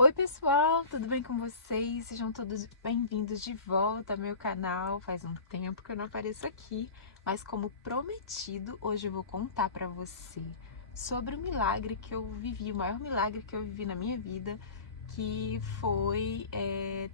Oi pessoal, tudo bem com vocês? Sejam todos bem-vindos de volta ao meu canal. Faz um tempo que eu não apareço aqui, mas como prometido, hoje eu vou contar pra você sobre o milagre que eu vivi, o maior milagre que eu vivi na minha vida, que foi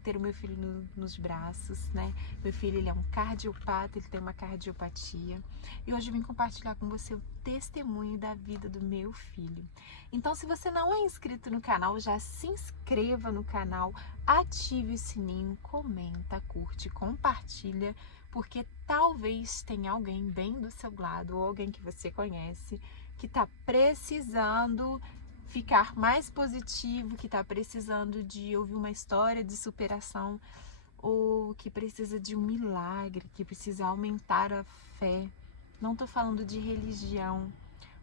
ter o meu filho nos braços, né? Meu filho, ele é um cardiopata, ele tem uma cardiopatia, e hoje eu vim compartilhar com você o testemunho da vida do meu filho. Então, se você não é inscrito no canal, já se inscreva no canal, ative o sininho, comenta, curte, compartilha, porque talvez tenha alguém bem do seu lado ou alguém que você conhece que está precisando ficar mais positivo, que está precisando de ouvir uma história de superação ou que precisa de um milagre, que precisa aumentar a fé. Não estou falando de religião,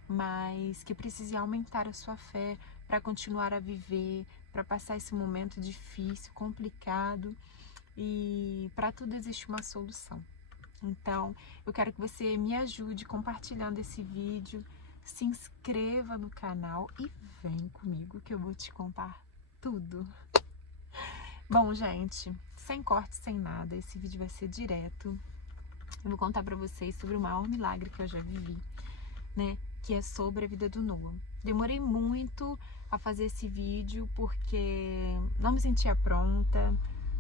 mas que precise aumentar a sua fé para continuar a viver, para passar esse momento difícil, complicado, e para tudo existe uma solução. Então, eu quero que você me ajude compartilhando esse vídeo, se inscreva no canal e vem comigo que eu vou te contar tudo. Bom, gente, sem corte, sem nada, esse vídeo vai ser direto. Eu vou contar para vocês sobre o maior milagre que eu já vivi, né? Que é sobre a vida do Noah. Demorei muito a fazer esse vídeo porque não me sentia pronta,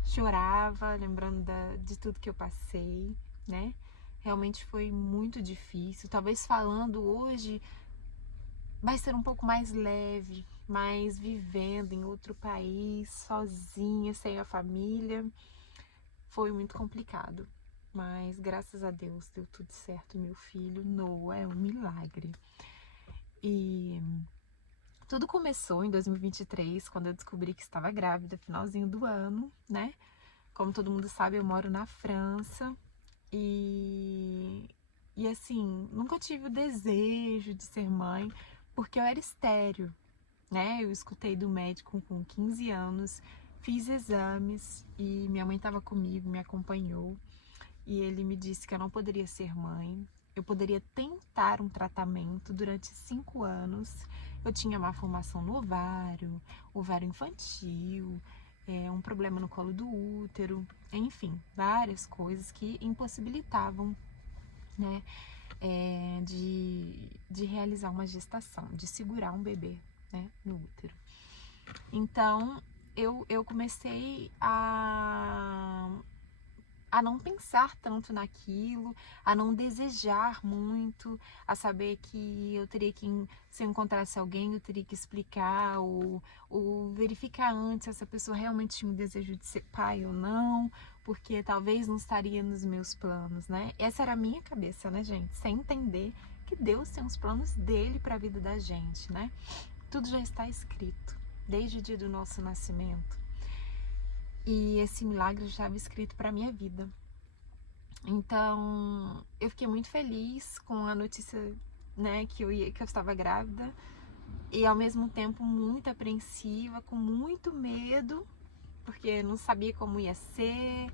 chorava, lembrando de tudo que eu passei, né? Realmente foi muito difícil. Talvez falando hoje vai ser um pouco mais leve, mas vivendo em outro país, sozinha, sem a família, foi muito complicado. Mas graças a Deus deu tudo certo. Meu filho Noah é um milagre. E tudo começou em 2023, quando eu descobri que estava grávida, finalzinho do ano, né? Como todo mundo sabe, eu moro na França e assim, nunca tive o desejo de ser mãe, porque eu era estéril, né? Eu escutei do médico com 15 anos, fiz exames e minha mãe estava comigo, me acompanhou. E ele me disse que eu não poderia ser mãe, eu poderia tentar um tratamento durante 5 anos. Eu tinha má formação no ovário, ovário infantil, um problema no colo do útero, enfim, várias coisas que impossibilitavam, né, de realizar uma gestação, de segurar um bebê, né, no útero. Então, eu comecei a não pensar tanto naquilo, a não desejar muito, a saber que eu teria que, se eu encontrasse alguém, eu teria que explicar ou verificar antes se essa pessoa realmente tinha o desejo de ser pai ou não, porque talvez não estaria nos meus planos, né? Essa era a minha cabeça, né, gente? Sem entender que Deus tem os planos dele para a vida da gente, né? Tudo já está escrito, desde o dia do nosso nascimento. E esse milagre já estava escrito para minha vida. Então, eu fiquei muito feliz com a notícia, né, que eu estava grávida, e ao mesmo tempo muito apreensiva, com muito medo, porque não sabia como ia ser,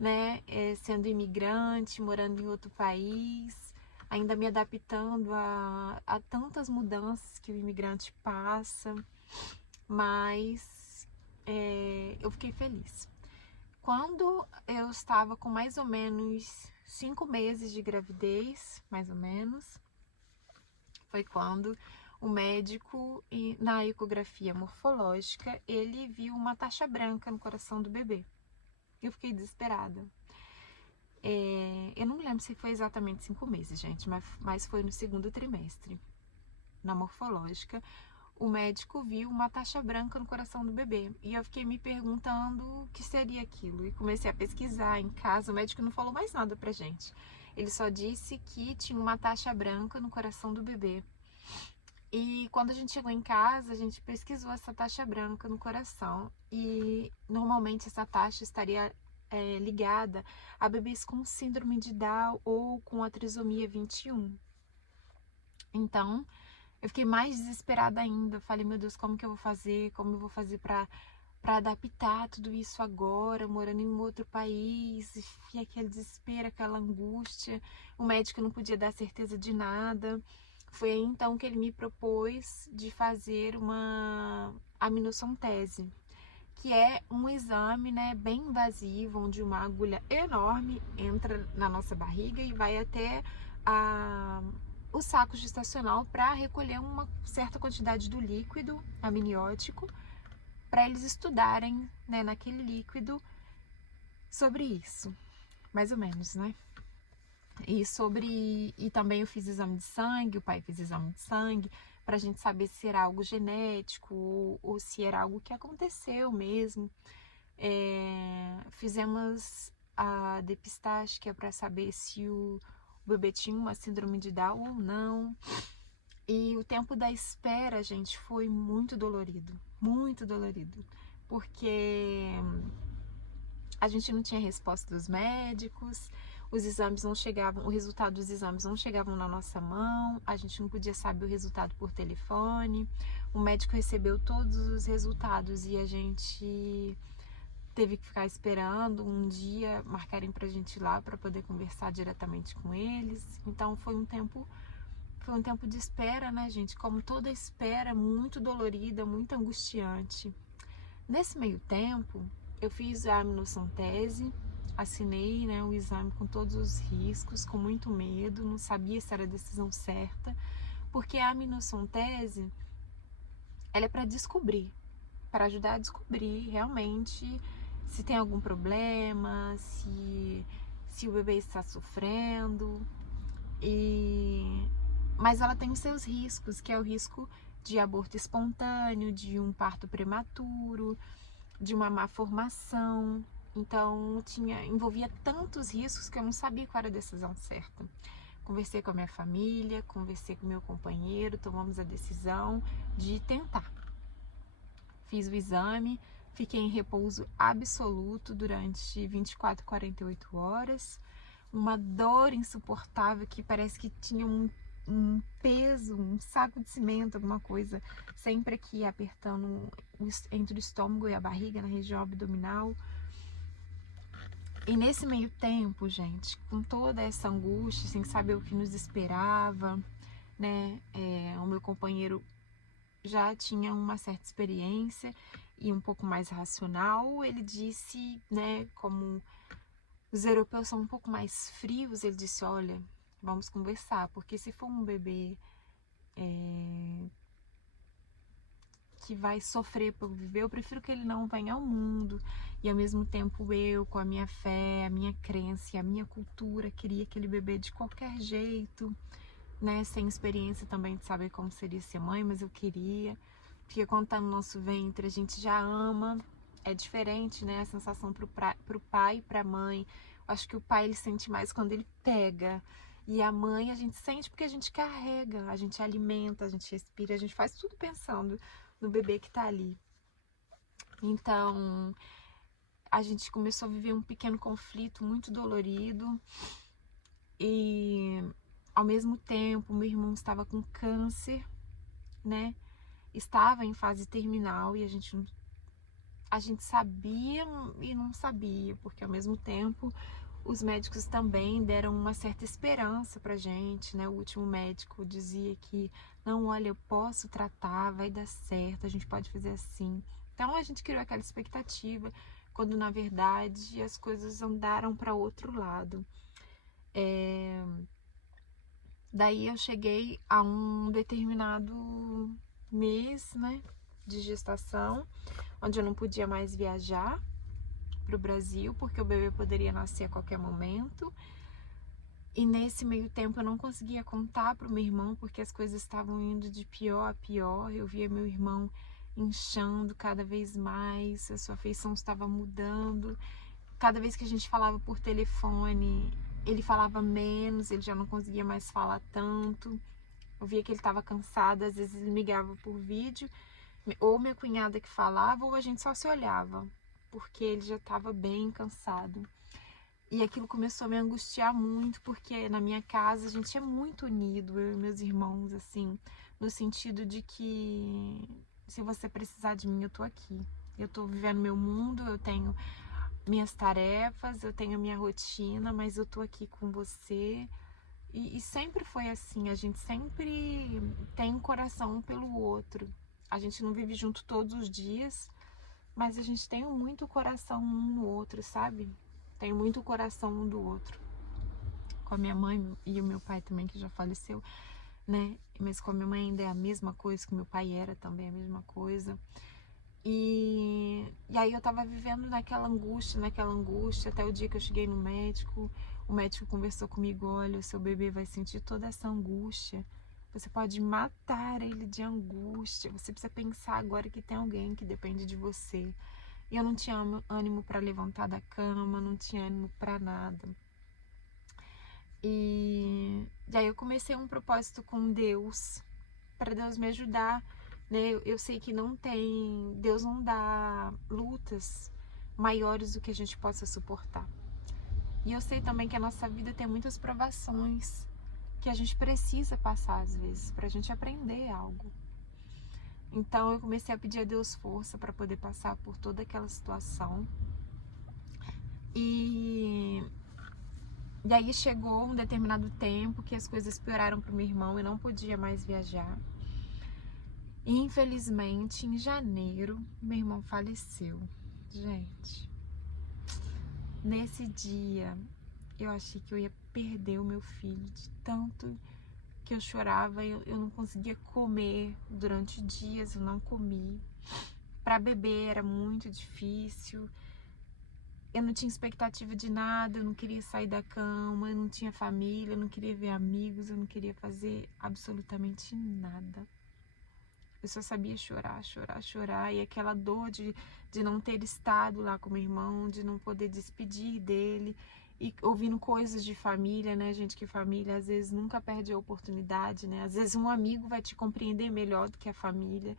né, sendo imigrante, morando em outro país, ainda me adaptando a tantas mudanças que o imigrante passa, mas eu fiquei feliz. Quando eu estava com mais ou menos 5 meses de gravidez, mais ou menos, foi quando o médico, na ecografia morfológica, ele viu uma taxa branca no coração do bebê. Eu fiquei desesperada. Eu não lembro se foi exatamente 5 meses, gente, mas foi no segundo trimestre, na morfológica. O médico viu uma taxa branca no coração do bebê. E eu fiquei me perguntando o que seria aquilo. E comecei a pesquisar em casa. O médico não falou mais nada pra gente. Ele só disse que tinha uma taxa branca no coração do bebê. E quando a gente chegou em casa, a gente pesquisou essa taxa branca no coração. E normalmente essa taxa estaria ligada a bebês com síndrome de Down ou com a trissomia 21. Então, eu fiquei mais desesperada ainda. Falei, meu Deus, como que eu vou fazer? Como eu vou fazer para adaptar tudo isso agora, morando em um outro país? E aquele desespero, aquela angústia. O médico não podia dar certeza de nada. Foi aí então que ele me propôs de fazer uma amniocentese. que é um exame, né, bem invasivo, onde uma agulha enorme entra na nossa barriga e vai até o saco gestacional para recolher uma certa quantidade do líquido amniótico, para eles estudarem, né, naquele líquido sobre isso, mais ou menos, né? E também eu fiz exame de sangue, o pai fez exame de sangue, para a gente saber se era algo genético ou se era algo que aconteceu mesmo. Fizemos a depistagem, que é para saber se o bebê tinha uma síndrome de Down ou não. E o tempo da espera, gente, foi muito dolorido, porque a gente não tinha resposta dos médicos, os exames não chegavam, o resultado dos exames não chegavam na nossa mão, a gente não podia saber o resultado por telefone. O médico recebeu todos os resultados e a gente teve que ficar esperando um dia marcarem pra gente ir lá para poder conversar diretamente com eles. Então foi um tempo de espera, né, gente? Como toda espera, muito dolorida, muito angustiante. Nesse meio tempo, eu fiz a amniocentese, assinei, né, o exame com todos os riscos, com muito medo, não sabia se era a decisão certa, porque a amniocentese, ela é para descobrir, para ajudar a descobrir realmente se tem algum problema, se o bebê está sofrendo, mas ela tem os seus riscos, que é o risco de aborto espontâneo, de um parto prematuro, de uma má formação. Então envolvia tantos riscos que eu não sabia qual era a decisão certa. Conversei com a minha família, conversei com meu companheiro, tomamos a decisão de tentar. Fiz o exame, fiquei em repouso absoluto durante 24, 48 horas. Uma dor insuportável que parece que tinha um peso, um saco de cimento, alguma coisa, sempre aqui apertando entre o estômago e a barriga, na região abdominal. E nesse meio tempo, gente, com toda essa angústia, sem saber o que nos esperava, né, o meu companheiro já tinha uma certa experiência e um pouco mais racional. Ele disse, né, como os europeus são um pouco mais frios, ele disse, olha, vamos conversar, porque se for um bebê que vai sofrer por viver, eu prefiro que ele não venha ao mundo. E ao mesmo tempo eu, com a minha fé, a minha crença e a minha cultura, queria aquele bebê de qualquer jeito, né, sem experiência também de saber como seria ser mãe, mas eu queria, porque quando tá no nosso ventre a gente já ama, é diferente, né, a sensação pro pai e pra mãe. Eu acho que o pai ele sente mais quando ele pega, e a mãe a gente sente porque a gente carrega, a gente alimenta, a gente respira, a gente faz tudo pensando no bebê que tá ali. Então a gente começou a viver um pequeno conflito muito dolorido, e ao mesmo tempo meu irmão estava com câncer, né, estava em fase terminal, e a gente sabia e não sabia, porque ao mesmo tempo os médicos também deram uma certa esperança pra gente, né? O último médico dizia que, não, olha, eu posso tratar, vai dar certo, a gente pode fazer assim. Então a gente criou aquela expectativa, quando na verdade as coisas andaram para outro lado. Daí eu cheguei a um determinado mês, né, de gestação, onde eu não podia mais viajar para o Brasil, porque o bebê poderia nascer a qualquer momento. E nesse meio tempo eu não conseguia contar para o meu irmão, porque as coisas estavam indo de pior a pior. Eu via meu irmão inchando cada vez mais, a sua feição estava mudando. Cada vez que a gente falava por telefone, ele falava menos, ele já não conseguia mais falar tanto. Eu via que ele estava cansado, às vezes ele me ligava por vídeo, ou minha cunhada que falava, ou a gente só se olhava, porque ele já estava bem cansado. E aquilo começou a me angustiar muito, porque na minha casa a gente é muito unido, eu e meus irmãos, assim, no sentido de que se você precisar de mim, eu tô aqui. Eu tô vivendo meu mundo, eu tenho minhas tarefas, eu tenho a minha rotina, mas eu tô aqui com você. E sempre foi assim, a gente sempre tem um coração um pelo outro. A gente não vive junto todos os dias, mas a gente tem muito coração um no outro, sabe? Tem muito coração um do outro. Com a minha mãe e o meu pai também, que já faleceu, né? Mas com a minha mãe ainda é a mesma coisa, que meu pai era também a mesma coisa. E aí eu tava vivendo naquela angústia, até o dia que eu cheguei no médico. O médico conversou comigo: olha, o seu bebê vai sentir toda essa angústia. Você pode matar ele de angústia. Você precisa pensar agora que tem alguém que depende de você. E eu não tinha ânimo para levantar da cama, não tinha ânimo para nada. E aí eu comecei um propósito com Deus, para Deus me ajudar, né? Eu sei que Deus não dá lutas maiores do que a gente possa suportar. E eu sei também que a nossa vida tem muitas provações que a gente precisa passar às vezes para a gente aprender algo. Então eu comecei a pedir a Deus força para poder passar por toda aquela situação. E aí chegou um determinado tempo que as coisas pioraram para o meu irmão e não podia mais viajar. E infelizmente, em janeiro, meu irmão faleceu. Gente, nesse dia eu achei que eu ia perder o meu filho, de tanto que eu chorava. Eu não conseguia comer durante dias, eu não comi. Para beber era muito difícil. Eu não tinha expectativa de nada, eu não queria sair da cama, eu não tinha família, eu não queria ver amigos, eu não queria fazer absolutamente nada. Eu só sabia chorar, chorar, chorar. E aquela dor de não ter estado lá com meu irmão, de não poder despedir dele. E ouvindo coisas de família, né, gente? Que família às vezes nunca perde a oportunidade, né? Às vezes um amigo vai te compreender melhor do que a família.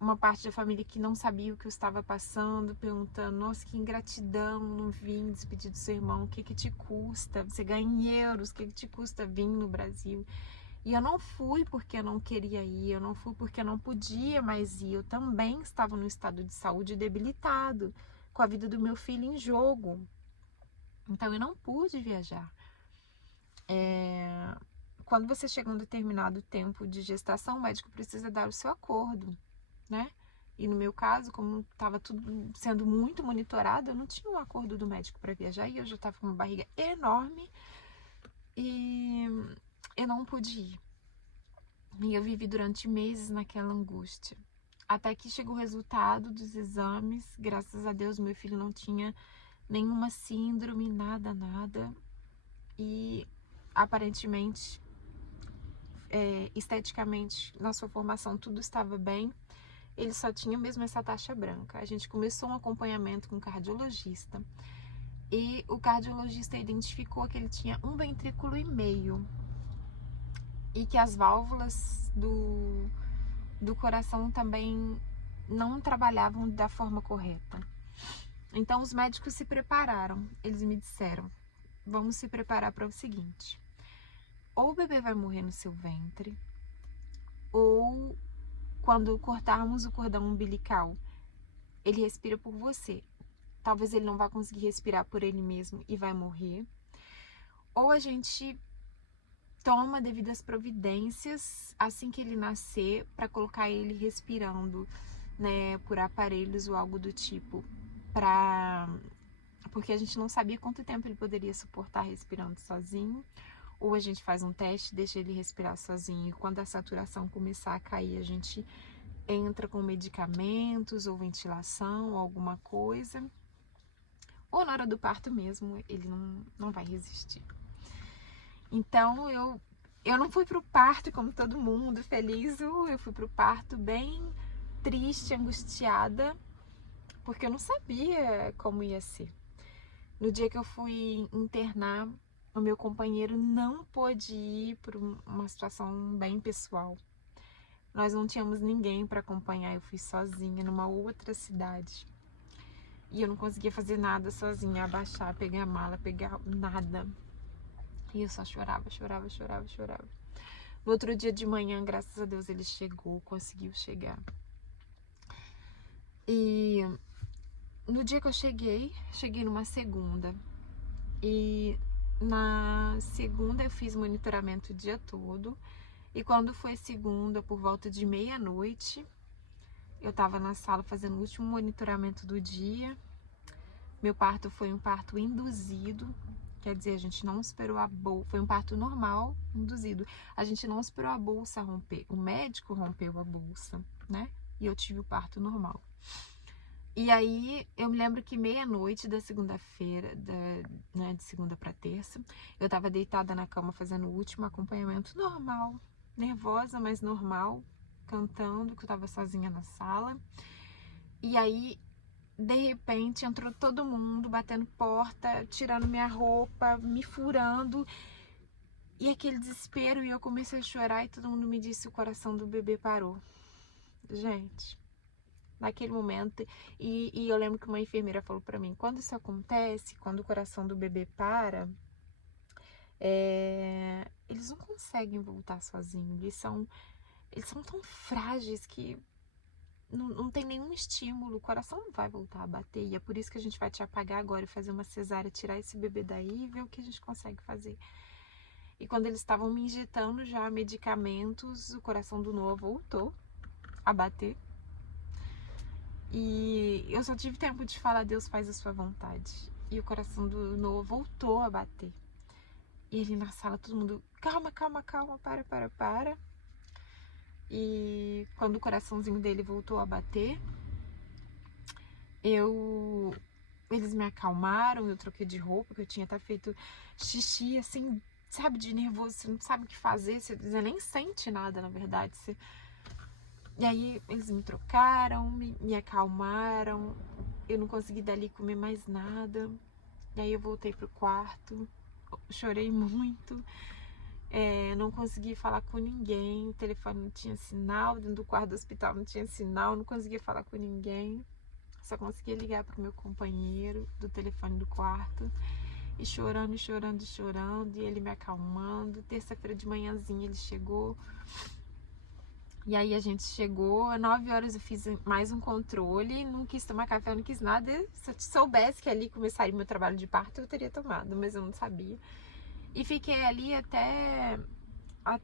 Uma parte da família que não sabia o que eu estava passando, perguntando: nossa, que ingratidão, não vim despedir do seu irmão, o que te custa? Você ganha em euros, o que te custa vir no Brasil? E eu não fui porque eu não queria ir, eu não fui porque eu não podia mais ir. Eu também estava num estado de saúde debilitado, com a vida do meu filho em jogo. Então eu não pude viajar. Quando você chega a um determinado tempo de gestação, o médico precisa dar o seu acordo, né? E no meu caso, como estava tudo sendo muito monitorado, eu não tinha um acordo do médico para viajar e eu já estava com uma barriga enorme e eu não pude ir. E eu vivi durante meses naquela angústia. Até que chegou o resultado dos exames. Graças a Deus, meu filho não tinha nenhuma síndrome, nada. E aparentemente, esteticamente, na sua formação, tudo estava bem. Ele só tinha mesmo essa taxa branca. A gente começou um acompanhamento com o cardiologista. E o cardiologista identificou que ele tinha 1,5 ventrículo. E que as válvulas do coração também não trabalhavam da forma correta. Então os médicos se prepararam. Eles me disseram: vamos se preparar para o seguinte: ou o bebê vai morrer no seu ventre, ou quando cortarmos o cordão umbilical, ele respira por você. Talvez ele não vá conseguir respirar por ele mesmo e vai morrer. Ou a gente toma devidas providências assim que ele nascer para colocar ele respirando, né, por aparelhos ou algo do tipo, porque a gente não sabia quanto tempo ele poderia suportar respirando sozinho. Ou a gente faz um teste, deixa ele respirar sozinho, e quando a saturação começar a cair, a gente entra com medicamentos ou ventilação ou alguma coisa. Ou na hora do parto mesmo, ele não vai resistir. Então eu não fui pro parto como todo mundo, feliz. Eu fui pro parto bem triste, angustiada, porque eu não sabia como ia ser. No dia que eu fui internar, o meu companheiro não pôde ir por uma situação bem pessoal. Nós não tínhamos ninguém para acompanhar, eu fui sozinha numa outra cidade. E eu não conseguia fazer nada sozinha, abaixar, pegar a mala, pegar nada. E eu só chorava. No outro dia de manhã, graças a Deus, ele chegou, conseguiu chegar. E no dia que eu cheguei numa segunda. E na segunda eu fiz monitoramento o dia todo. E quando foi segunda, por volta de meia-noite, Eu tava na sala fazendo o último monitoramento do dia. Meu parto foi um parto induzido, quer dizer, a gente não esperou a bolsa, foi um parto normal, induzido. A gente não esperou a bolsa romper, o médico rompeu a bolsa, né? E eu tive o parto normal. E aí, eu me lembro que meia-noite da segunda-feira, né, de segunda para terça, eu tava deitada na cama fazendo o último acompanhamento normal, nervosa, mas normal, cantando, que eu tava sozinha na sala. E aí, de repente, entrou todo mundo batendo porta, tirando minha roupa, me furando. E aquele desespero, e eu comecei a chorar e todo mundo me disse que o coração do bebê parou. Gente, naquele momento, e eu lembro que uma enfermeira falou pra mim, quando isso acontece, quando o coração do bebê para, eles não conseguem voltar sozinhos, eles são tão frágeis que não tem nenhum estímulo, o coração não vai voltar a bater, e é por isso que a gente vai te apagar agora e fazer uma cesárea, tirar esse bebê daí e ver o que a gente consegue fazer. E quando eles estavam me injetando já medicamentos, o coração do Noah voltou a bater. E eu só tive tempo de falar, Deus faz a sua vontade. E o coração do Noah voltou a bater. E ali na sala todo mundo, calma, calma, calma, para. E quando o coraçãozinho dele voltou a bater, eles me acalmaram, eu troquei de roupa, que eu tinha até feito xixi, assim, sabe, de nervoso, você não sabe o que fazer, você nem sente nada, na verdade. E aí eles me trocaram, me acalmaram, eu não consegui dali comer mais nada. E aí eu voltei pro quarto, chorei muito, não consegui falar com ninguém, o telefone não tinha sinal, dentro do quarto do hospital não tinha sinal, não conseguia falar com ninguém. Só conseguia ligar pro meu companheiro do telefone do quarto. E chorando, e ele me acalmando. Terça-feira de manhãzinha ele chegou. E aí a gente chegou, às 9 horas eu fiz mais um controle, não quis tomar café, não quis nada. Se eu soubesse que ali começaria meu trabalho de parto, eu teria tomado, mas eu não sabia. E fiquei ali até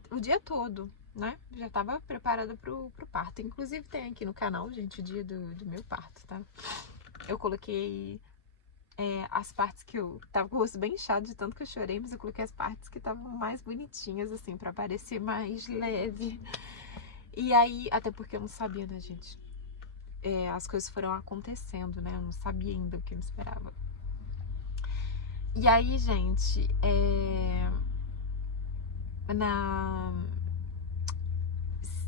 o dia todo, né? Já tava preparada pro parto. Inclusive tem aqui no canal, gente, o dia do meu parto, tá? Eu coloquei as partes que eu tava com o rosto bem inchado de tanto que eu chorei, mas eu coloquei as partes que estavam mais bonitinhas, assim, pra parecer mais leve. E aí, até porque eu não sabia, né, gente? As coisas foram acontecendo, né? Eu não sabia ainda o que me esperava. E aí, gente,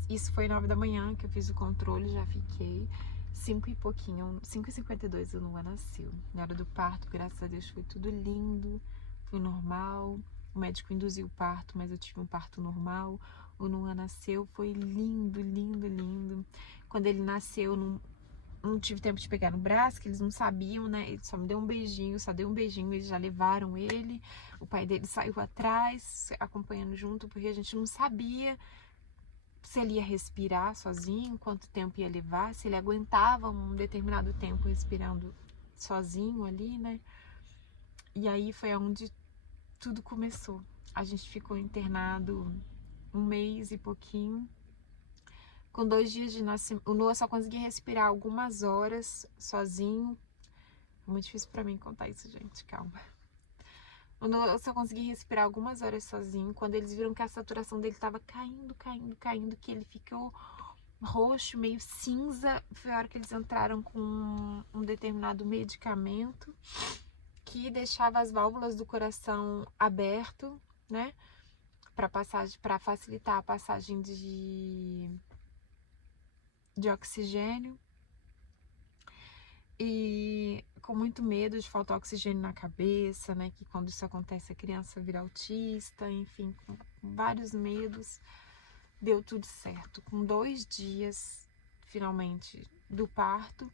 isso foi 9 da manhã que eu fiz o controle, já fiquei 5 e pouquinho, 5h52 o Noah nasceu. Na hora do parto, graças a Deus, foi tudo lindo, foi normal. O médico induziu o parto, mas eu tive um parto normal. O Noah nasceu, foi lindo, lindo, lindo. Quando ele nasceu, não tive tempo de pegar no braço, que eles não sabiam, né? Ele só me deu um beijinho, eles já levaram ele. O pai dele saiu atrás, acompanhando junto, porque a gente não sabia se ele ia respirar sozinho, quanto tempo ia levar, se ele aguentava um determinado tempo respirando sozinho ali, né? E aí foi onde tudo começou. A gente ficou internado 1 mês e pouquinho. Com 2 dias de nascimento, o Noah só conseguia respirar algumas horas sozinho. É muito difícil pra mim contar isso, gente, calma. O Noah só conseguia respirar algumas horas sozinho. Quando eles viram que a saturação dele tava caindo, que ele ficou roxo, meio cinza, foi a hora que eles entraram com um determinado medicamento que deixava as válvulas do coração aberto, né? Para facilitar a passagem de oxigênio. E com muito medo de faltar oxigênio na cabeça, né? Que quando isso acontece a criança vira autista, enfim, com vários medos. Deu tudo certo. Com 2 dias, finalmente, do parto,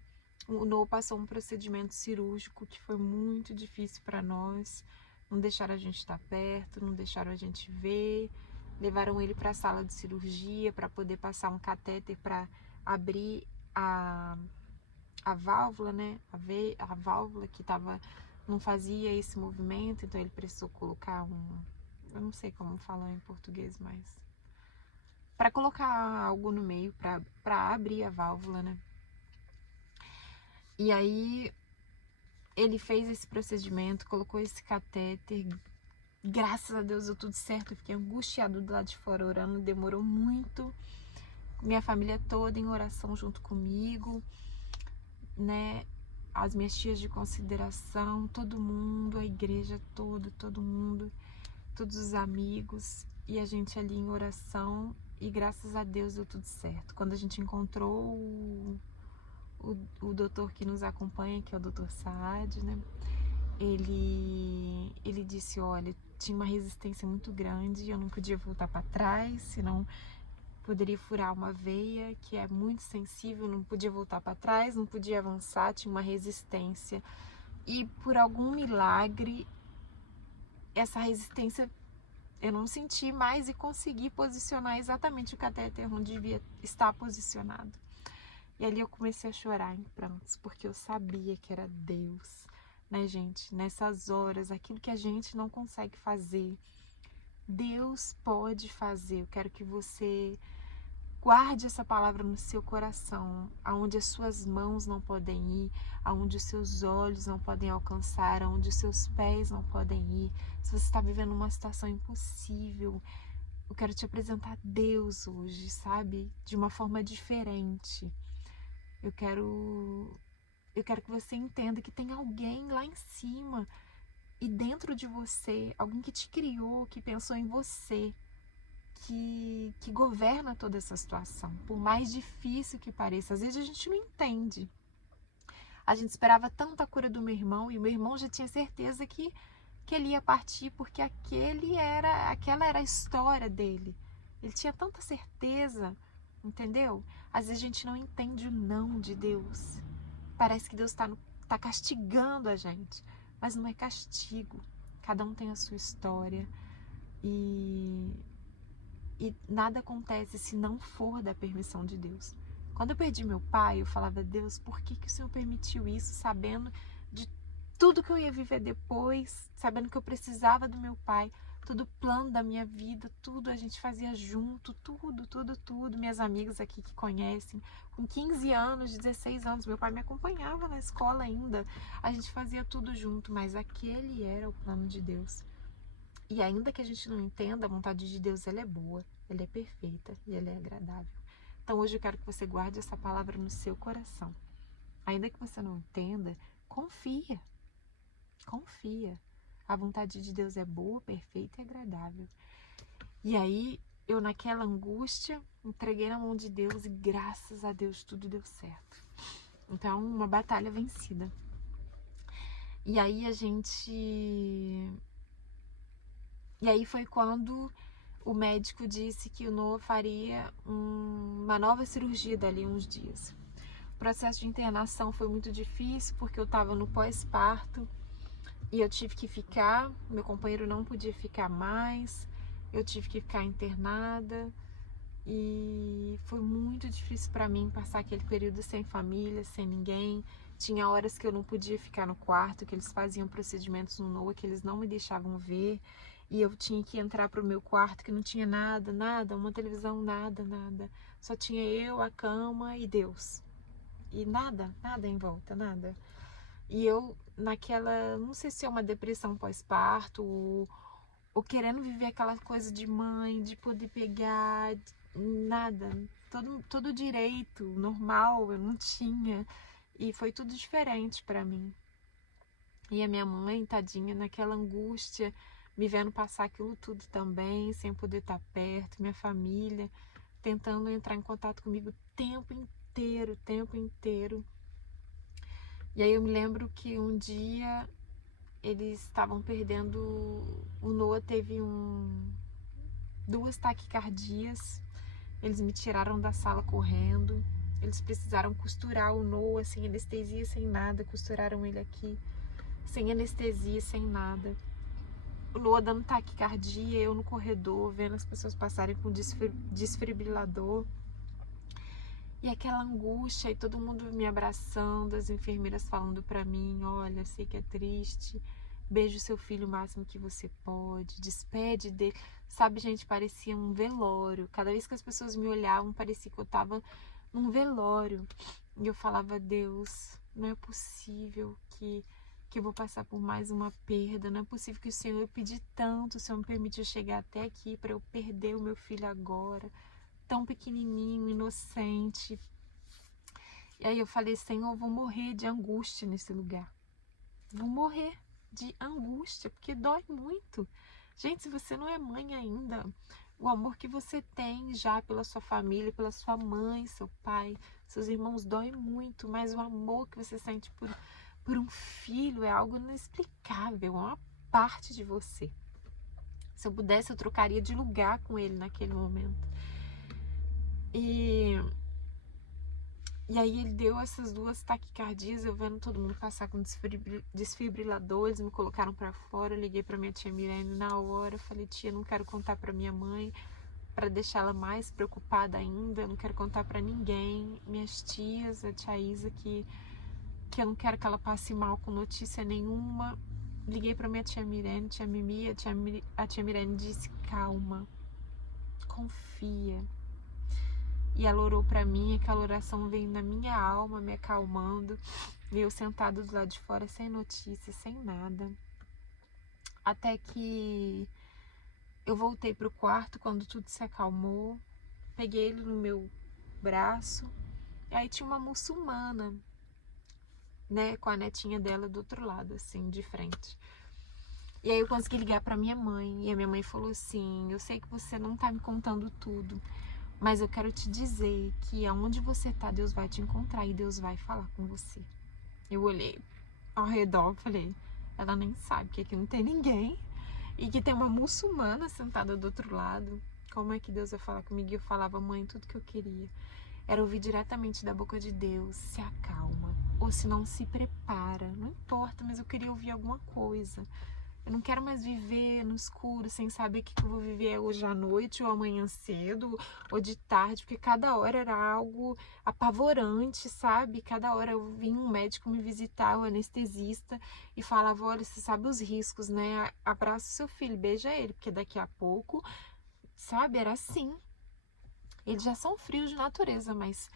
o Noah passou um procedimento cirúrgico que foi muito difícil para nós. Não deixaram a gente estar perto, não deixaram a gente ver. Levaram ele para a sala de cirurgia para poder passar um catéter para abrir a válvula, né? A válvula que não fazia esse movimento, então ele precisou colocar eu não sei como falar em português, mas para colocar algo no meio, para abrir a válvula, né? E aí ele fez esse procedimento, colocou esse catéter. Graças a Deus deu tudo certo. Eu fiquei angustiado do lado de fora orando, demorou muito. Minha família toda em oração junto comigo, né? As minhas tias de consideração, todo mundo, a igreja toda, todo mundo, todos os amigos, e a gente ali em oração, e graças a Deus deu tudo certo. Quando a gente encontrou o doutor que nos acompanha, que é o doutor Saad, né? Ele disse, olha, tinha uma resistência muito grande, eu não podia voltar para trás, senão poderia furar uma veia que é muito sensível, não podia voltar para trás, não podia avançar, tinha uma resistência. E por algum milagre, essa resistência eu não senti mais e consegui posicionar exatamente o catéter onde devia estar posicionado. E ali eu comecei a chorar em prantos, porque eu sabia que era Deus, né, gente? Nessas horas, aquilo que a gente não consegue fazer, Deus pode fazer. Eu quero que você guarde essa palavra no seu coração, aonde as suas mãos não podem ir, aonde os seus olhos não podem alcançar, aonde os seus pés não podem ir. Se você está vivendo uma situação impossível, eu quero te apresentar Deus hoje, sabe? De uma forma diferente. Eu quero que você entenda que tem alguém lá em cima e dentro de você, alguém que te criou, que pensou em você, que governa toda essa situação, por mais difícil que pareça. Às vezes a gente não entende. A gente esperava tanto a cura do meu irmão, e o meu irmão já tinha certeza que ele ia partir, porque aquela era a história dele. Ele tinha tanta certeza, entendeu? Às vezes a gente não entende o não de Deus. Parece que Deus tá castigando a gente, mas não é castigo. Cada um tem a sua história, e nada acontece se não for da permissão de Deus. Quando eu perdi meu pai, eu falava, Deus, por que o Senhor permitiu isso, sabendo de tudo que eu ia viver depois, sabendo que eu precisava do meu pai, todo o plano da minha vida, tudo a gente fazia junto, tudo. Minhas amigas aqui que conhecem, com 15 anos, 16 anos, meu pai me acompanhava na escola ainda, a gente fazia tudo junto, mas aquele era o plano de Deus. E ainda que a gente não entenda, a vontade de Deus, ela é boa, ela é perfeita e ela é agradável. Então hoje eu quero que você guarde essa palavra no seu coração. Ainda que você não entenda, confia. A vontade de Deus é boa, perfeita e agradável. E aí, eu naquela angústia, entreguei na mão de Deus e graças a Deus tudo deu certo. Então, uma batalha vencida. E aí E aí foi quando o médico disse que o Noah faria uma nova cirurgia dali uns dias. O processo de internação foi muito difícil porque eu estava no pós-parto e eu tive que ficar, meu companheiro não podia ficar mais, eu tive que ficar internada e foi muito difícil para mim passar aquele período sem família, sem ninguém. Tinha horas que eu não podia ficar no quarto, que eles faziam procedimentos no Noah que eles não me deixavam ver. E eu tinha que entrar pro meu quarto que não tinha nada, uma televisão, nada. Só tinha eu, a cama e Deus. E nada em volta, nada. E eu naquela, não sei se é uma depressão pós-parto ou querendo viver aquela coisa de mãe, de poder pegar, nada. Todo direito, normal, eu não tinha. E foi tudo diferente para mim. E a minha mãe, tadinha, naquela angústia, me vendo passar aquilo tudo também, sem poder estar perto, minha família, tentando entrar em contato comigo o tempo inteiro. E aí eu me lembro que um dia eles estavam perdendo, o Noah teve 2 taquicardias, eles me tiraram da sala correndo, eles precisaram costurar o Noah sem anestesia, sem nada, costuraram ele aqui, sem anestesia, sem nada. O Noah dando taquicardia, eu no corredor, vendo as pessoas passarem com desfibrilador. E aquela angústia, e todo mundo me abraçando, as enfermeiras falando pra mim, olha, sei que é triste. beija o seu filho o máximo que você pode, despede dele. Sabe, gente, parecia um velório. Cada vez que as pessoas me olhavam, parecia que eu tava num velório. E eu falava, Deus, não é possível que eu vou passar por mais uma perda. Não é possível que o Senhor, eu pedi tanto, o Senhor me permitiu chegar até aqui para eu perder o meu filho agora, tão pequenininho, inocente. E aí eu falei, Senhor, eu vou morrer de angústia nesse lugar. Vou morrer de angústia, porque dói muito. Gente, se você não é mãe ainda, o amor que você tem já pela sua família, pela sua mãe, seu pai, seus irmãos, dói muito, mas o amor que você sente por um filho é algo inexplicável, é uma parte de você. Se eu pudesse, eu trocaria de lugar com ele naquele momento. E aí ele deu essas 2 taquicardias, eu vendo todo mundo passar com desfibriladores, me colocaram pra fora, eu liguei pra minha tia Mirene na hora, falei, tia, não quero contar pra minha mãe, pra deixar ela mais preocupada ainda, eu não quero contar pra ninguém, minhas tias, a tia Isa, que eu não quero que ela passe mal com notícia nenhuma. Liguei pra minha tia Mirene, tia Mimi, a tia Mirene disse, calma, confia. E ela orou pra mim, aquela oração veio na minha alma, me acalmando. E eu sentado do lado de fora, sem notícia, sem nada. Até que eu voltei pro quarto, quando tudo se acalmou. Peguei ele no meu braço. E aí tinha uma muçulmana, né, com a netinha dela do outro lado, assim, de frente. E aí eu consegui ligar pra minha mãe. E a minha mãe falou assim, eu sei que você não tá me contando tudo, mas eu quero te dizer que aonde você tá, Deus vai te encontrar e Deus vai falar com você. Eu olhei ao redor e falei, ela nem sabe que aqui não tem ninguém e que tem uma muçulmana sentada do outro lado. Como é que Deus vai falar comigo? E eu falava, mãe, tudo que eu queria era ouvir diretamente da boca de Deus, se acalma, ou se não se prepara, não importa, mas eu queria ouvir alguma coisa. Eu não quero mais viver no escuro, sem saber o que eu vou viver hoje à noite, ou amanhã cedo, ou de tarde, porque cada hora era algo apavorante, sabe? Cada hora eu vinha um médico me visitar, o anestesista, e falava, olha, você sabe os riscos, né? Abraça o seu filho, beija ele, porque daqui a pouco, sabe? Era assim. Eles já são frios de natureza, mas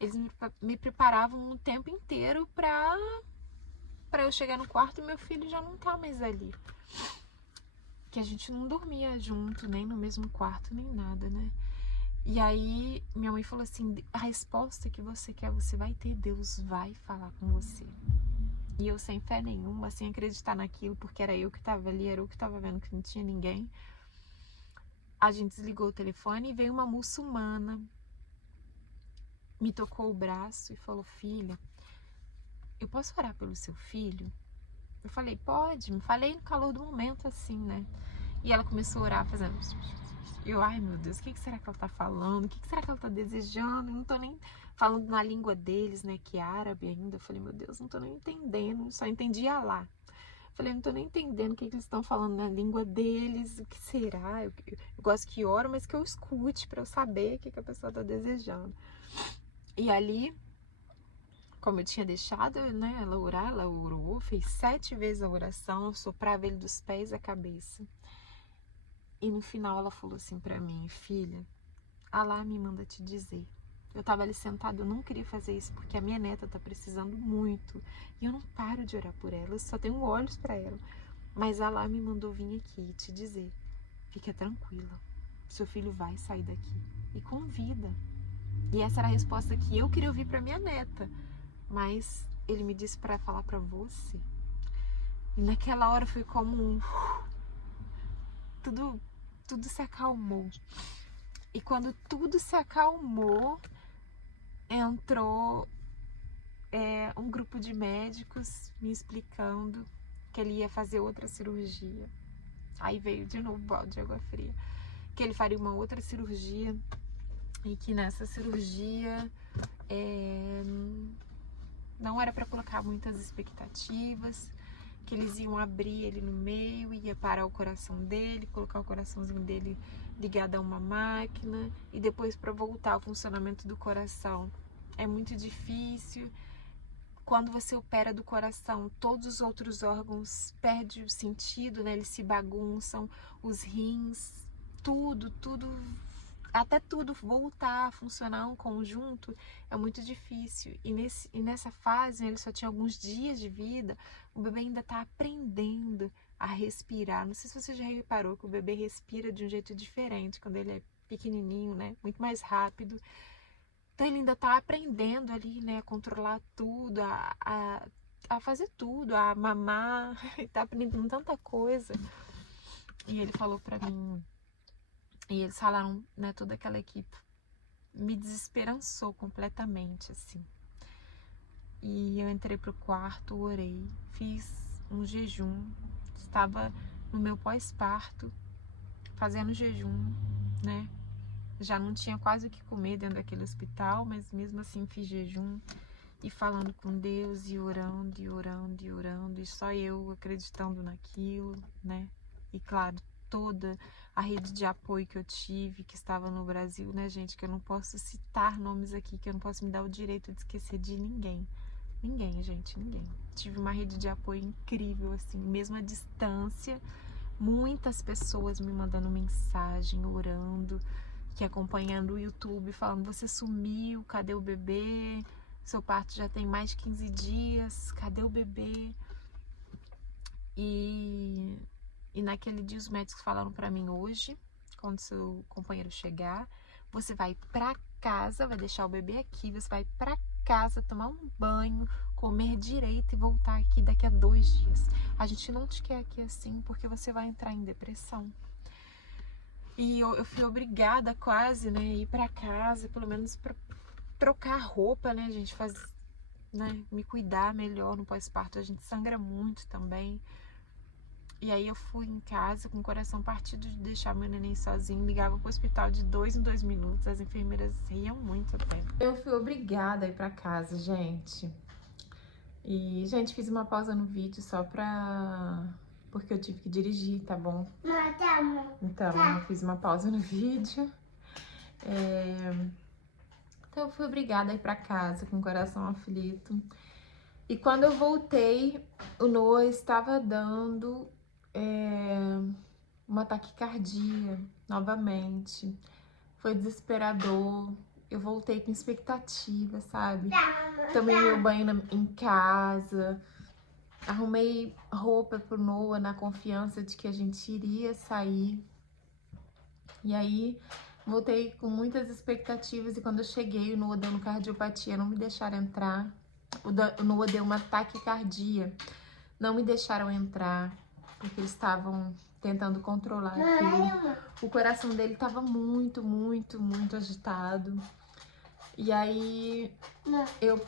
eles me preparavam o tempo inteiro para eu chegar no quarto e meu filho já não tá mais ali. Que a gente não dormia junto, nem no mesmo quarto, nem nada, né? E aí minha mãe falou assim, a resposta que você quer, você vai ter, Deus vai falar com você. E eu sem fé nenhuma, sem acreditar naquilo, porque era eu que tava ali, era eu que tava vendo que não tinha ninguém. A gente desligou o telefone e veio uma muçulmana, me tocou o braço e falou, filha, eu posso orar pelo seu filho? Eu falei, pode, me falei no calor do momento assim, né? E ela começou a orar, fazendo... Eu, ai meu Deus, o que será que ela tá falando? O que será que ela tá desejando? Eu não tô nem falando na língua deles, né, que é árabe ainda. Eu falei, meu Deus, não tô nem entendendo, só entendi Alá. Falei, não tô nem entendendo o que eles estão falando na língua deles, o que será? Eu gosto que oro, mas que eu escute pra eu saber o que a pessoa tá desejando. E ali, como eu tinha deixado, né, ela orar, ela orou, fez 7 vezes a oração, eu soprava ele dos pés à cabeça. E no final ela falou assim pra mim, filha, Alá me manda te dizer. Eu tava ali sentada, eu não queria fazer isso porque a minha neta tá precisando muito. E eu não paro de orar por ela, eu só tenho olhos pra ela. Mas Alá me mandou vir aqui e te dizer, fica tranquila, seu filho vai sair daqui. E com vida. E essa era a resposta que eu queria ouvir pra minha neta. Mas ele me disse pra falar pra você. E naquela hora foi como um... Tudo se acalmou. E quando tudo se acalmou, entrou um grupo de médicos me explicando que ele ia fazer outra cirurgia. Aí veio de novo o balde de água fria. Que ele faria uma outra cirurgia e que nessa cirurgia não era para colocar muitas expectativas, que eles iam abrir ele no meio, ia parar o coração dele, colocar o coraçãozinho dele ligado a uma máquina e depois para voltar ao funcionamento do coração. É muito difícil. quando você opera do coração, todos os outros órgãos perdem o sentido, né? Eles se bagunçam, os rins, tudo, até tudo voltar a funcionar um conjunto é muito difícil. E nessa fase, né, ele só tinha alguns dias de vida, o bebê ainda está aprendendo a respirar. Não sei se você já reparou que o bebê respira de um jeito diferente quando ele é pequenininho, né? Muito mais rápido. Então ele ainda está aprendendo ali, né, a controlar tudo, a fazer tudo, a mamar, está aprendendo tanta coisa. E ele falou para mim, e eles falaram, né, toda aquela equipe me desesperançou completamente, assim. E eu entrei pro quarto, orei, fiz um jejum, estava no meu pós-parto, fazendo jejum, né? Já não tinha quase o que comer dentro daquele hospital, mas mesmo assim fiz jejum e falando com Deus e orando, e orando, e orando, e só eu acreditando naquilo, né? E claro, toda a rede de apoio que eu tive, que estava no Brasil, né, gente, que eu não posso citar nomes aqui, que eu não posso me dar o direito de esquecer de ninguém. Ninguém, gente, ninguém. Tive uma rede de apoio incrível, assim, mesmo à distância, muitas pessoas me mandando mensagem, orando, que acompanhando o YouTube, falando, você sumiu, cadê o bebê? Seu parto já tem mais de 15 dias, cadê o bebê? E naquele dia os médicos falaram pra mim, hoje, quando seu companheiro chegar, você vai pra casa, vai deixar o bebê aqui, você vai pra casa tomar um banho, comer direito e voltar aqui daqui a 2 dias. A gente não te quer aqui assim porque você vai entrar em depressão. E eu fui obrigada quase, né, a ir pra casa, pelo menos pra trocar roupa, né, gente, né, me cuidar melhor no pós-parto. A gente sangra muito também. E aí eu fui em casa com o coração partido de deixar meu neném sozinho, ligava pro hospital de 2 em 2 minutos, as enfermeiras riam muito até. Eu fui obrigada a ir pra casa, gente. E, gente, fiz uma pausa no vídeo só porque eu tive que dirigir, tá bom? Então, eu fiz uma pausa no vídeo. Então eu fui obrigada a ir pra casa com o coração aflito. E quando eu voltei, o Noah estava dando uma taquicardia novamente. Foi desesperador. Eu voltei com expectativa, sabe? Tomei meu banho em casa. Arrumei roupa pro Noah na confiança de que a gente iria sair. E aí, voltei com muitas expectativas e quando eu cheguei, o Noah deu cardiopatia, não me deixaram entrar. O Noah deu uma taquicardia, não me deixaram entrar, porque eles estavam tentando controlar aquilo. O coração dele estava muito, muito, muito agitado. E aí, eu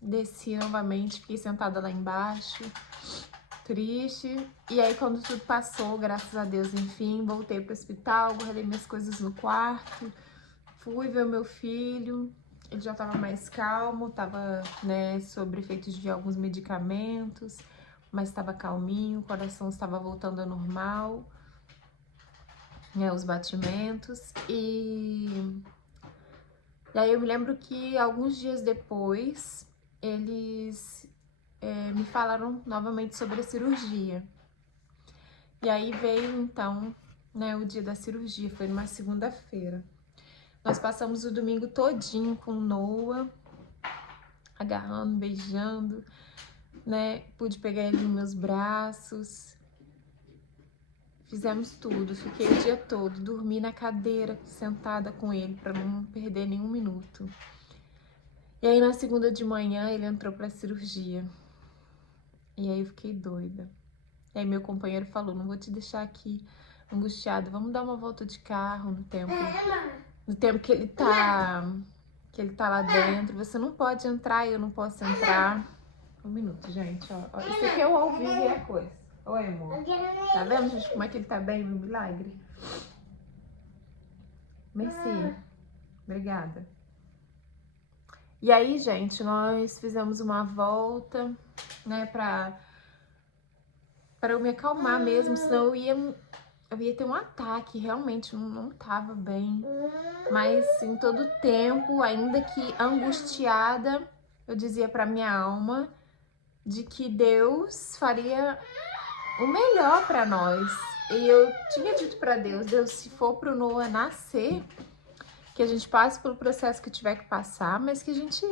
desci novamente, fiquei sentada lá embaixo, triste. E aí, quando tudo passou, graças a Deus, enfim, voltei pro hospital, guardei minhas coisas no quarto, fui ver o meu filho. Ele já tava mais calmo, tava, né, sob efeitos de alguns medicamentos, mas estava calminho, o coração estava voltando ao normal, né, os batimentos. E aí eu me lembro que alguns dias depois, eles me falaram novamente sobre a cirurgia. E aí veio, então, né, o dia da cirurgia, foi numa segunda-feira. Nós passamos o domingo todinho com o Noah, agarrando, beijando, né? Pude pegar ele nos meus braços. Fizemos tudo, fiquei o dia todo, dormi na cadeira, sentada com ele, para não perder nenhum minuto. E aí na segunda de manhã ele entrou pra cirurgia. E aí eu fiquei doida. E aí meu companheiro falou, não vou te deixar aqui angustiado, vamos dar uma volta de carro no tempo que ele tá lá dentro. Você não pode entrar, eu não posso entrar. Um minuto, gente, ó. Isso aqui é o ao vivo e a coisa. Oi, amor. Tá vendo, gente, como é que ele tá bem, meu milagre? Merci. Obrigada. E aí, gente, nós fizemos uma volta, né, pra eu me acalmar mesmo, senão eu ia eu ia ter um ataque, realmente não tava bem. Mas em todo tempo, ainda que angustiada, eu dizia pra minha alma de que Deus faria o melhor pra nós. E eu tinha dito pra Deus, se for pro Noah nascer, que a gente passe pelo processo que tiver que passar, mas que a gente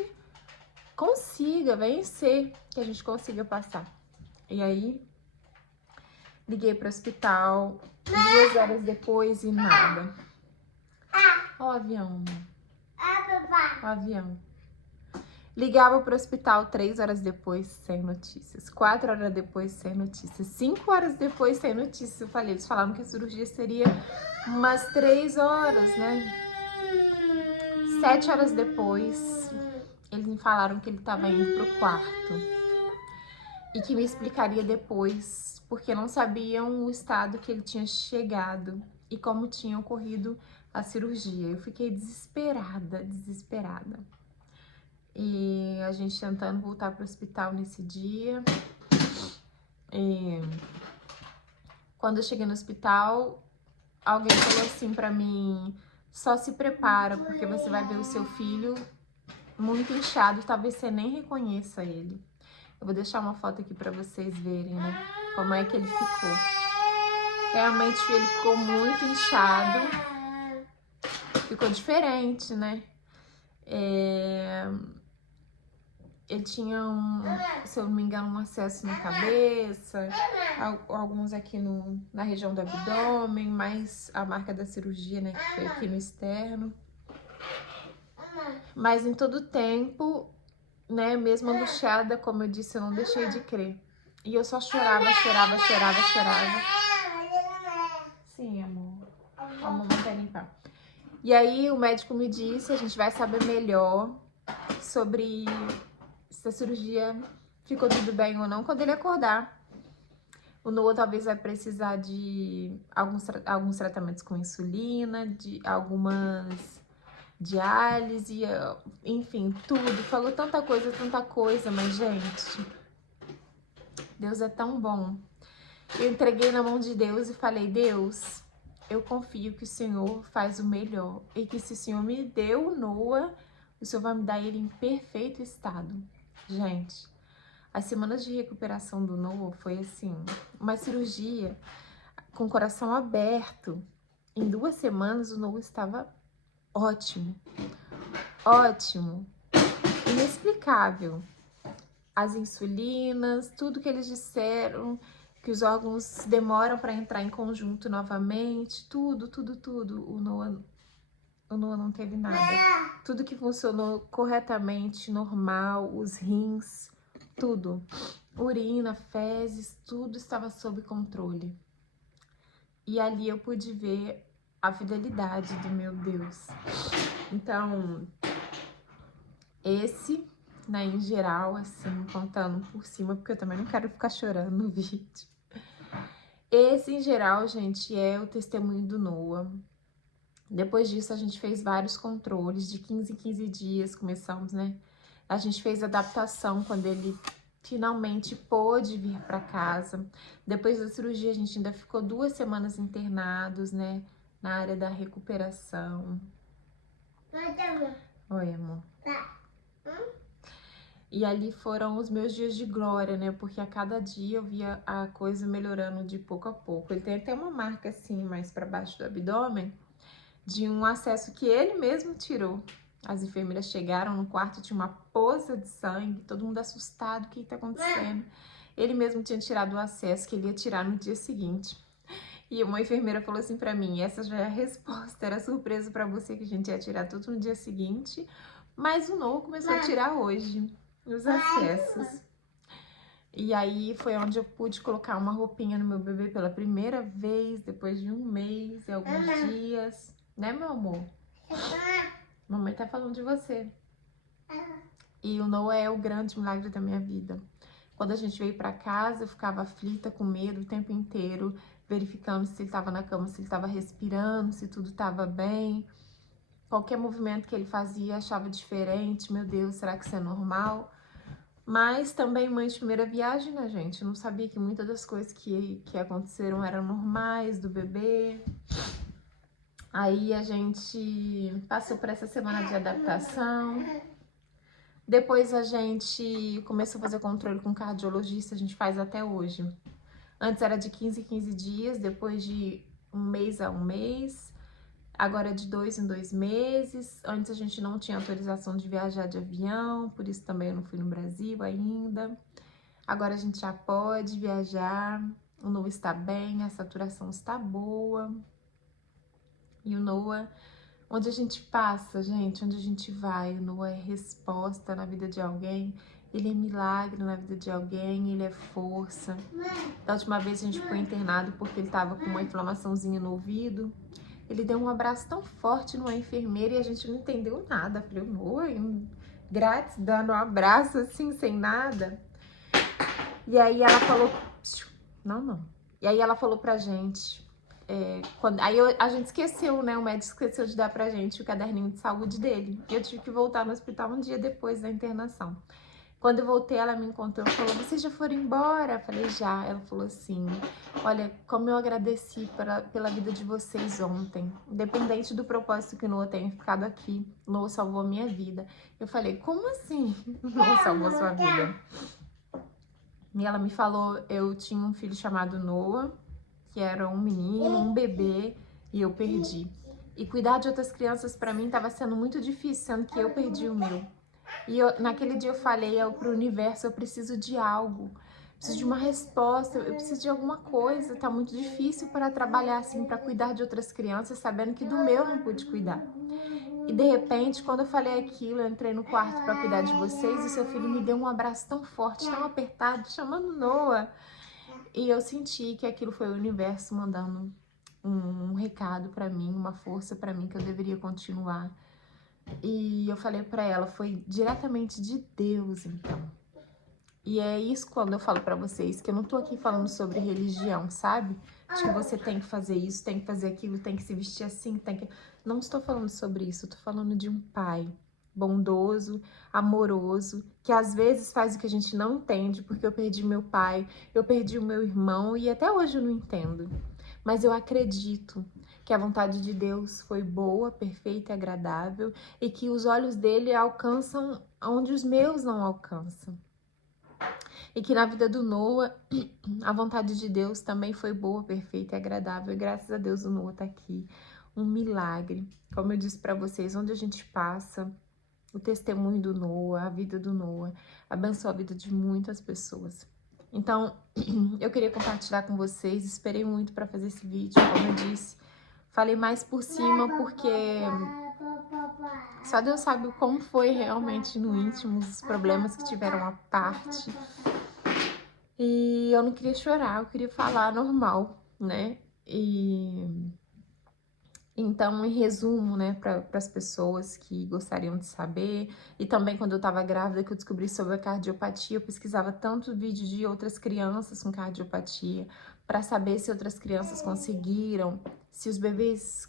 consiga vencer, que a gente consiga passar. E aí, liguei pro hospital 2 horas depois e nada. Ó o avião, amor. O avião. Ligava pro hospital 3 horas depois, sem notícias. 4 horas depois, sem notícias. 5 horas depois, sem notícias. Eu falei, eles falaram que a cirurgia seria umas 3 horas, né? 7 horas depois, eles me falaram que ele estava indo pro quarto. E que me explicaria depois, porque não sabiam o estado que ele tinha chegado e como tinha ocorrido a cirurgia. Eu fiquei desesperada. E a gente tentando voltar pro hospital nesse dia. E quando eu cheguei no hospital, alguém falou assim pra mim, só se prepara, porque você vai ver o seu filho muito inchado, talvez você nem reconheça ele. Eu vou deixar uma foto aqui pra vocês verem, né, como é que ele ficou. Realmente ele ficou muito inchado, ficou diferente, né. Ele tinha, se eu não me engano, um acesso na cabeça, alguns aqui na região do abdômen, mais a marca da cirurgia, né, que foi aqui no externo. Mas em todo tempo, né, mesmo angustiada, como eu disse, eu não deixei de crer. E eu só chorava. Sim, amor. A mamãe vai limpar. E aí o médico me disse, a gente vai saber melhor sobre se a cirurgia ficou tudo bem ou não quando ele acordar. O Noah talvez vai precisar de alguns tratamentos com insulina, de algumas diálise, enfim, tudo. Falou tanta coisa, mas, gente, Deus é tão bom. Eu entreguei na mão de Deus e falei, Deus, eu confio que o Senhor faz o melhor e que se o Senhor me deu o Noah, o Senhor vai me dar ele em perfeito estado. Gente, as semanas de recuperação do Noah foi assim, uma cirurgia com o coração aberto. Em 2 semanas o Noah estava ótimo, inexplicável. As insulinas, tudo que eles disseram, que os órgãos demoram para entrar em conjunto novamente, tudo. O Noah não teve nada. Tudo que funcionou corretamente, normal, os rins, tudo. Urina, fezes, tudo estava sob controle. E ali eu pude ver a fidelidade do meu Deus. Então, esse, né, em geral, assim, contando por cima, porque eu também não quero ficar chorando no vídeo. Esse, em geral, gente, é o testemunho do Noah. Depois disso, a gente fez vários controles, de 15 em 15 dias, começamos, né? A gente fez adaptação quando ele finalmente pôde vir para casa. Depois da cirurgia, a gente ainda ficou 2 semanas internados, né? Na área da recuperação. Oi, amor. Tá. E ali foram os meus dias de glória, né? Porque a cada dia eu via a coisa melhorando de pouco a pouco. Ele tem até uma marca assim, mais para baixo do abdômen, de um acesso que ele mesmo tirou. As enfermeiras chegaram no quarto, tinha uma poça de sangue, todo mundo assustado, o que tá acontecendo? Ele mesmo tinha tirado o acesso que ele ia tirar no dia seguinte. E uma enfermeira falou assim pra mim, essa já é a resposta, era surpresa pra você que a gente ia tirar tudo no dia seguinte, mas o Noah começou a tirar hoje os acessos. E aí foi onde eu pude colocar uma roupinha no meu bebê pela primeira vez, depois de 1 mês e alguns dias. Né, meu amor? Mamãe tá falando de você. E o Noah é o grande milagre da minha vida. Quando a gente veio pra casa, eu ficava aflita, com medo o tempo inteiro, verificando se ele tava na cama, se ele tava respirando, se tudo tava bem. Qualquer movimento que ele fazia, achava diferente. Meu Deus, será que isso é normal? Mas também mãe de primeira viagem, né, gente? Eu não sabia que muitas das coisas que aconteceram eram normais do bebê. Aí a gente passou por essa semana de adaptação. Depois a gente começou a fazer controle com cardiologista, a gente faz até hoje. Antes era de 15 em 15 dias, depois de 1 mês a 1 mês. Agora é de 2 em 2 meses. Antes a gente não tinha autorização de viajar de avião, por isso também eu não fui no Brasil ainda. Agora a gente já pode viajar. O Noah está bem, a saturação está boa. E o Noah, onde a gente passa, gente, onde a gente vai, o Noah é resposta na vida de alguém. Ele é milagre na vida de alguém, ele é força. Da última vez a gente foi internado porque ele estava com uma inflamaçãozinha no ouvido. Ele deu um abraço tão forte numa enfermeira e a gente não entendeu nada. Falei, o Noah, grátis, dando um abraço assim, sem nada. E aí ela falou, não. E aí ela falou pra gente, a gente esqueceu, né? O médico esqueceu de dar pra gente o caderninho de saúde dele. Eu tive que voltar no hospital um dia depois da internação. Quando eu voltei, ela me encontrou e falou, vocês já foram embora? Eu falei, já. Ela falou assim, olha, como eu agradeci pela vida de vocês ontem. Independente do propósito que o Noah tenha ficado aqui, o Noah salvou a minha vida. Eu falei, como assim o Noah salvou sua vida? E ela me falou, eu tinha um filho chamado Noah, que era um menino, um bebê, e eu perdi. E cuidar de outras crianças pra mim estava sendo muito difícil, sendo que eu perdi o meu. E naquele dia eu falei pro universo, eu preciso de algo, preciso de uma resposta, eu preciso de alguma coisa, tá muito difícil para trabalhar assim, para cuidar de outras crianças, sabendo que do meu eu não pude cuidar. E de repente, quando eu falei aquilo, eu entrei no quarto para cuidar de vocês e seu filho me deu um abraço tão forte, tão apertado, chamando Noah. E eu senti que aquilo foi o universo mandando um recado para mim, uma força para mim que eu deveria continuar. E eu falei pra ela, foi diretamente de Deus, então. E é isso quando eu falo pra vocês, que eu não tô aqui falando sobre religião, sabe? De que você tem que fazer isso, tem que fazer aquilo, tem que se vestir assim, tem que... Não estou falando sobre isso, eu tô falando de um pai bondoso, amoroso, que às vezes faz o que a gente não entende, porque eu perdi meu pai, eu perdi o meu irmão e até hoje eu não entendo. Mas eu acredito que a vontade de Deus foi boa, perfeita e agradável e que os olhos dele alcançam onde os meus não alcançam. E que na vida do Noah, a vontade de Deus também foi boa, perfeita e agradável. E graças a Deus o Noah tá aqui. Um milagre. Como eu disse para vocês, onde a gente passa, o testemunho do Noah, a vida do Noah, abençoa a vida de muitas pessoas. Então, eu queria compartilhar com vocês, esperei muito para fazer esse vídeo, como eu disse. Falei mais por cima porque só Deus sabe como foi realmente no íntimo, os problemas que tiveram à parte. E eu não queria chorar, eu queria falar normal, né? Então, em resumo, né, para as pessoas que gostariam de saber, e também quando eu estava grávida que eu descobri sobre a cardiopatia, eu pesquisava tanto vídeo de outras crianças com cardiopatia, para saber se outras crianças conseguiram, se os bebês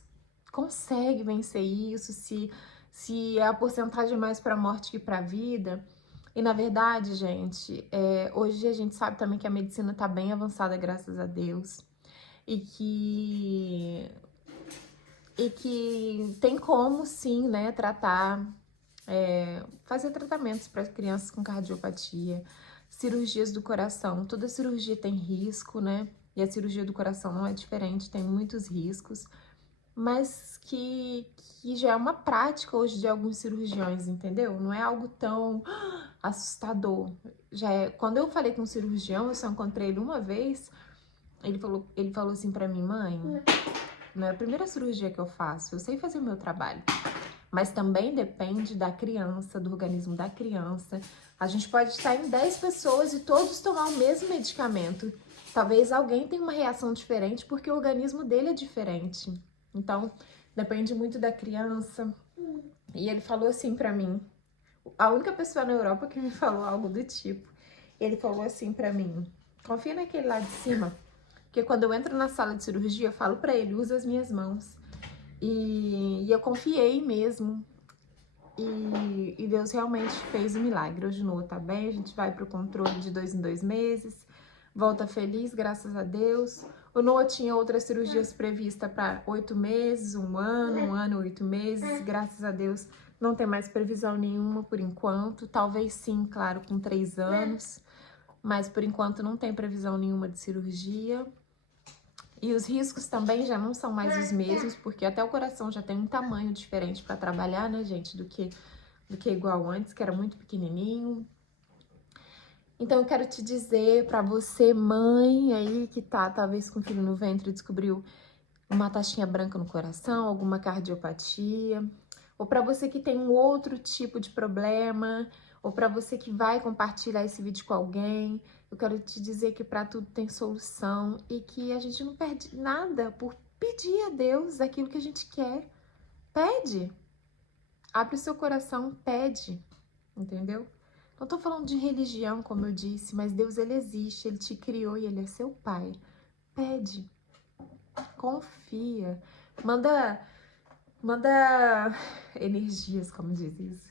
conseguem vencer isso, se a porcentagem é mais para morte que para vida. E na verdade, gente, hoje a gente sabe também que a medicina está bem avançada, graças a Deus, e que tem como, sim, né, tratar, fazer tratamentos para crianças com cardiopatia, cirurgias do coração. Toda cirurgia tem risco, né, e a cirurgia do coração não é diferente, tem muitos riscos, mas que já é uma prática hoje de alguns cirurgiões, entendeu? Não é algo tão assustador. Já é, quando eu falei com um cirurgião, eu só encontrei ele uma vez, ele falou assim para mim, mãe, não é a primeira cirurgia que eu faço, eu sei fazer o meu trabalho, mas também depende da criança, do organismo da criança. A gente pode estar em 10 pessoas e todos tomar o mesmo medicamento. Talvez alguém tenha uma reação diferente porque o organismo dele é diferente. Então, depende muito da criança. E ele falou assim pra mim, a única pessoa na Europa que me falou algo do tipo, ele falou assim pra mim, confia naquele lá de cima, porque quando eu entro na sala de cirurgia, eu falo pra ele, usa as minhas mãos. E eu confiei mesmo. e Deus realmente fez o milagre. Hoje o Noah tá bem, a gente vai pro controle de 2 em 2 meses, volta feliz, graças a Deus. O Noah tinha outras cirurgias previstas para 8 meses, 1 ano e 8 meses, graças a Deus não tem mais previsão nenhuma por enquanto, talvez sim, claro, com 3 anos, mas por enquanto não tem previsão nenhuma de cirurgia. E os riscos também já não são mais os mesmos, porque até o coração já tem um tamanho diferente para trabalhar, né, gente, do que igual antes, que era muito pequenininho. Então eu quero te dizer para você, mãe aí que tá talvez com o filho no ventre e descobriu uma taxinha branca no coração, alguma cardiopatia, ou para você que tem um outro tipo de problema, ou para você que vai compartilhar esse vídeo com alguém, eu quero te dizer que para tudo tem solução e que a gente não perde nada por pedir a Deus aquilo que a gente quer. Pede. Abre o seu coração, pede. Entendeu? Não tô falando de religião, como eu disse, mas Deus, ele existe, ele te criou e ele é seu pai. Pede. Confia. Manda energias, como diz isso.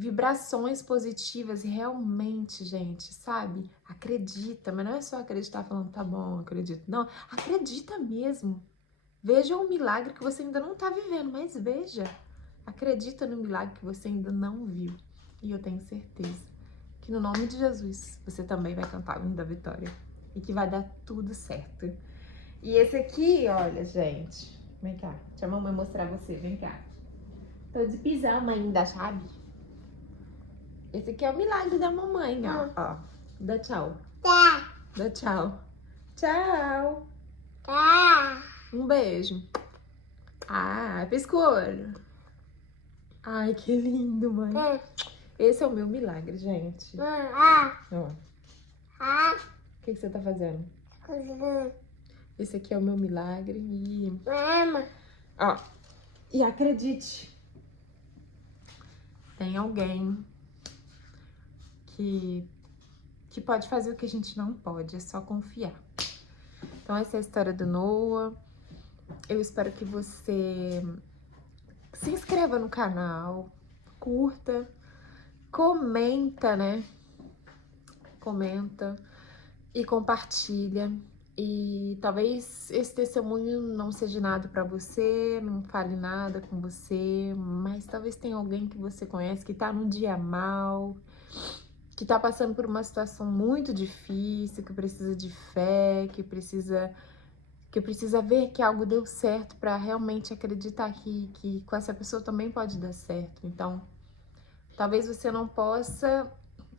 Vibrações positivas realmente, gente, sabe? Acredita, mas não é só acreditar falando, tá bom, acredito. Não, acredita mesmo. Veja um milagre que você ainda não tá vivendo, mas veja. Acredita no milagre que você ainda não viu. E eu tenho certeza que no nome de Jesus você também vai cantar o hino da vitória. E que vai dar tudo certo. E esse aqui, olha, gente. Vem cá, deixa a mamãe mostrar você, vem cá. Tô de pijama ainda, sabe? Esse aqui é o milagre da mamãe, ó. Dá tchau. Tá. Dá tchau. Tchau. Tá. Um beijo. Ah, pisca o olho. Ai, que lindo, mãe. Esse é o meu milagre, gente. Ó. O que você tá fazendo? Esse aqui é o meu milagre e... Ó. E acredite. Tem alguém que pode fazer o que a gente não pode, é só confiar. Então essa é a história do Noah. Eu espero que você se inscreva no canal, curta, comenta, né? Comenta e compartilha. E talvez esse testemunho não seja nada pra você, não fale nada com você, mas talvez tenha alguém que você conhece que tá num dia mal, que tá passando por uma situação muito difícil, que precisa de fé, que precisa ver que algo deu certo para realmente acreditar que com essa pessoa também pode dar certo. Então, talvez você não possa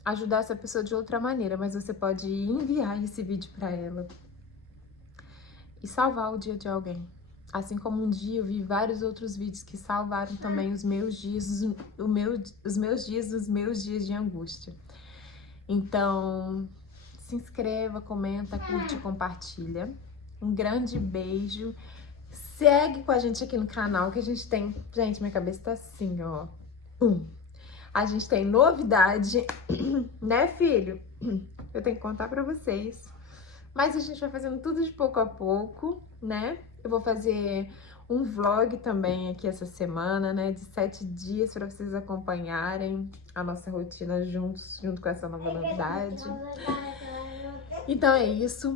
ajudar essa pessoa de outra maneira, mas você pode enviar esse vídeo para ela e salvar o dia de alguém. Assim como um dia eu vi vários outros vídeos que salvaram também os meus dias, os meus dias de angústia. Então, se inscreva, comenta, curte, compartilha. Um grande beijo. Segue com a gente aqui no canal que a gente tem... Gente, minha cabeça tá assim, ó. A gente tem novidade, né, filho? Eu tenho que contar pra vocês. Mas a gente vai fazendo tudo de pouco a pouco, né? Eu vou fazer um vlog também aqui essa semana, né? De 7 dias para vocês acompanharem a nossa rotina juntos, junto com essa nova novidade. Então é isso.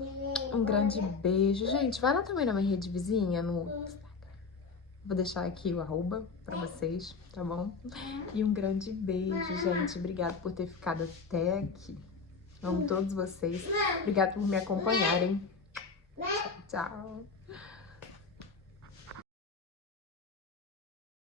Um grande beijo. Gente, vai lá também na minha rede vizinha, no Instagram. Vou deixar aqui o arroba pra vocês, tá bom? E um grande beijo, gente. Obrigada por ter ficado até aqui. Amo todos vocês. Obrigada por me acompanharem. Tchau.